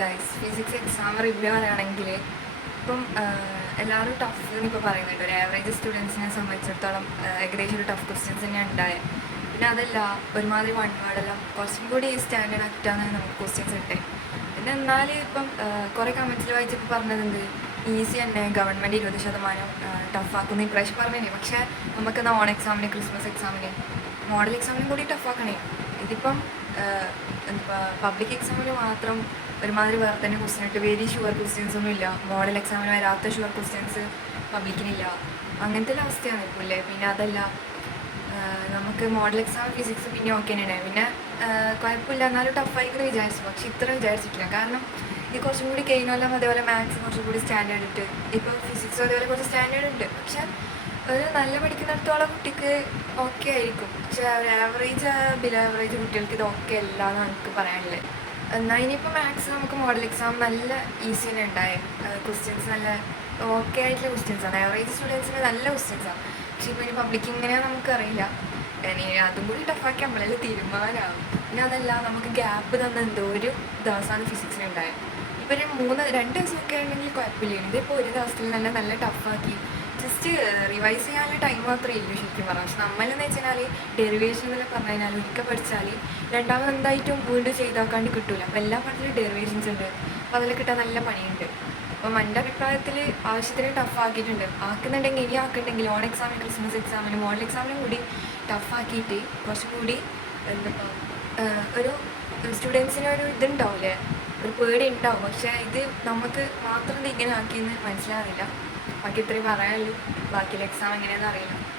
Guys physics exam review പറയുകയാണെങ്കിൽ ഇപ്പം എല്ലാവരും ടഫ് എന്നിപ്പോൾ പറയുന്നുണ്ട്. ഒരു ആവറേജ് സ്റ്റുഡൻസിനെ സംബന്ധിച്ചിടത്തോളം ഏകദേശം ഒരു ടഫ് ക്വസ്റ്റ്യൻസ് തന്നെയാണ് ഉണ്ടായത് പിന്നെ അതല്ല ഒരുമാതിരി വൺ വേർഡെല്ലാം കുറച്ചും കൂടി സ്റ്റാൻഡേർഡ് ആക്കിയിട്ടാണ് നമുക്ക് ക്വസ്റ്റ്യൻസ് ഇട്ടേ. പിന്നെ എന്നാൽ ഇപ്പം കുറേ കമൻസിൽ വായിച്ചപ്പോൾ പറഞ്ഞത് ഈസി തന്നെ ഗവൺമെന്റ് ഇരുപത് ശതമാനം ടഫാക്കുന്ന ഇപ്രാവശ്യം പറഞ്ഞേ പക്ഷേ നമുക്ക് ഓൺ എക്സാമിന് ക്രിസ്മസ് എക്സാമിന് മോഡൽ എക്സാമിനും കൂടി ടഫാക്കണേ ഇതിപ്പം പബ്ലിക് എക്സാമിന് മാത്രം ഒരുമാതിരി വേറെ തന്നെ ക്വസ്റ്റ്യൻ ആയിട്ട് വെരി ഷുവർ ക്വസ്റ്റ്യൻസ് ഒന്നും ഇല്ല. മോഡൽ എക്സാമിന് വരാത്ത ഷുവർ ക്വസ്റ്റ്യൻസ് പബ്ലിക്കിനില്ല അങ്ങനത്തെ ഒരു അവസ്ഥയാണ് ഇപ്പോൾ പിന്നെ അതല്ല നമുക്ക് മോഡൽ എക്സാം ഫിസിക്സ് പിന്നെ ഓക്കെ തന്നെയാണ്. പിന്നെ കുഴപ്പമില്ല. എന്നാലും ടഫായിക്കുന്നു വിചാരിച്ചു. പക്ഷെ ഇത്ര വിചാരിച്ചിട്ടില്ല. കാരണം ഇത് കുറച്ചും കൂടി കഴിഞ്ഞാലും അതേപോലെ മാത്സ് കുറച്ചും കൂടി സ്റ്റാൻഡേർഡ് ഇട്ട് ഇപ്പോൾ ഫിസിക്സും അതേപോലെ കുറച്ച് സ്റ്റാൻഡേർഡ് ഉണ്ട് പക്ഷെ ഒരു നല്ല പഠിക്കുന്നിടത്തോളം കുട്ടിക്ക് ഓക്കെ ആയിരിക്കും. പക്ഷെ ഒരു ആവറേജ് ബിലോ ആവറേജ് കുട്ടികൾക്ക് ഇത് ഓക്കെ അല്ല എന്ന് നമുക്ക് പറയാനുള്ളത്. എന്നാൽ ഇനിയിപ്പോൾ മാത്സ് നമുക്ക് മോഡൽ എക്സാം നല്ല ഈസി തന്നെ ഉണ്ടായി. ക്വസ്റ്റ്യൻസ് നല്ല ഓക്കെ ആയിട്ടുള്ള ക്വസ്റ്റ്യൻസ് ആണ്. ആവറേജ് സ്റ്റുഡൻസിന് നല്ല ക്വസ്റ്റ്യൻസ് ആണ്. പക്ഷെ ഇപ്പോൾ ഇനി പബ്ലിക് ഇങ്ങനെയാണ് നമുക്കറിയില്ല ഇനി അതും കൂടി ടഫാക്കി നമ്മളെല്ലാം തീരുമാനമാകും പിന്നെ അതല്ല നമുക്ക് ഗ്യാപ്പ് തന്ന എന്തോ ഒരു ദിവസമാണ് ഫിസിക്സിന് ഉണ്ടായത്. ഇപ്പോൾ ഒരു മൂന്ന് രണ്ട് ദിവസമൊക്കെ ആണെങ്കിൽ കുഴപ്പമില്ല. ഇതിപ്പോൾ ഒരു ദിവസത്തിൽ തന്നെ നല്ല ടഫാക്കി ജസ്റ്റ് റിവൈസ് ചെയ്യാനുള്ള ടൈം മാത്രമേ ഇല്ലൂ ശരിക്കും പറഞ്ഞാൽ പക്ഷെ നമ്മളെന്ന് വെച്ചാൽ ഡെറിവേഷൻ എന്നൊക്കെ പറഞ്ഞു കഴിഞ്ഞാൽ ഒരിക്കൽ പഠിച്ചാൽ രണ്ടാമത് എന്തായിട്ടും വീണ്ടും ചെയ്താക്കാണ്ട് കിട്ടൂല. അപ്പോൾ എല്ലാ പാട്ടിലും ഡെറിവേഷൻസ് ഉണ്ട്. അപ്പോൾ അതിൽ കിട്ടാൻ നല്ല പണിയുണ്ട്. അപ്പം എന്റെ അഭിപ്രായത്തിൽ ആവശ്യത്തിന് ടഫ് ആക്കിയിട്ടുണ്ട്. ആക്കുന്നുണ്ടെങ്കിൽ ഇനി ആക്കുന്നുണ്ടെങ്കിൽ ഓൺ എക്സാമിന് ക്രിസ്മസ് എക്സാമിന് മോഡൽ എക്സാമിനും കൂടി ടഫ് ആക്കിയിട്ട് കുറച്ചും കൂടി എന്താ ഒരു സ്റ്റുഡൻസിന് ഒരു ഇതുണ്ടാവില്ലേ ഒരു പേടി ഉണ്ടാവും. പക്ഷേ ഇത് നമുക്ക് മാത്രം ഇങ്ങനെ ആക്കിയെന്ന് മനസ്സിലാവില്ല ബാക്കി ഇത്രയും പറയാനുള്ളൂ. ബാക്കിയുള്ള എക്സാം എങ്ങനെയാണെന്ന് അറിയില്ല.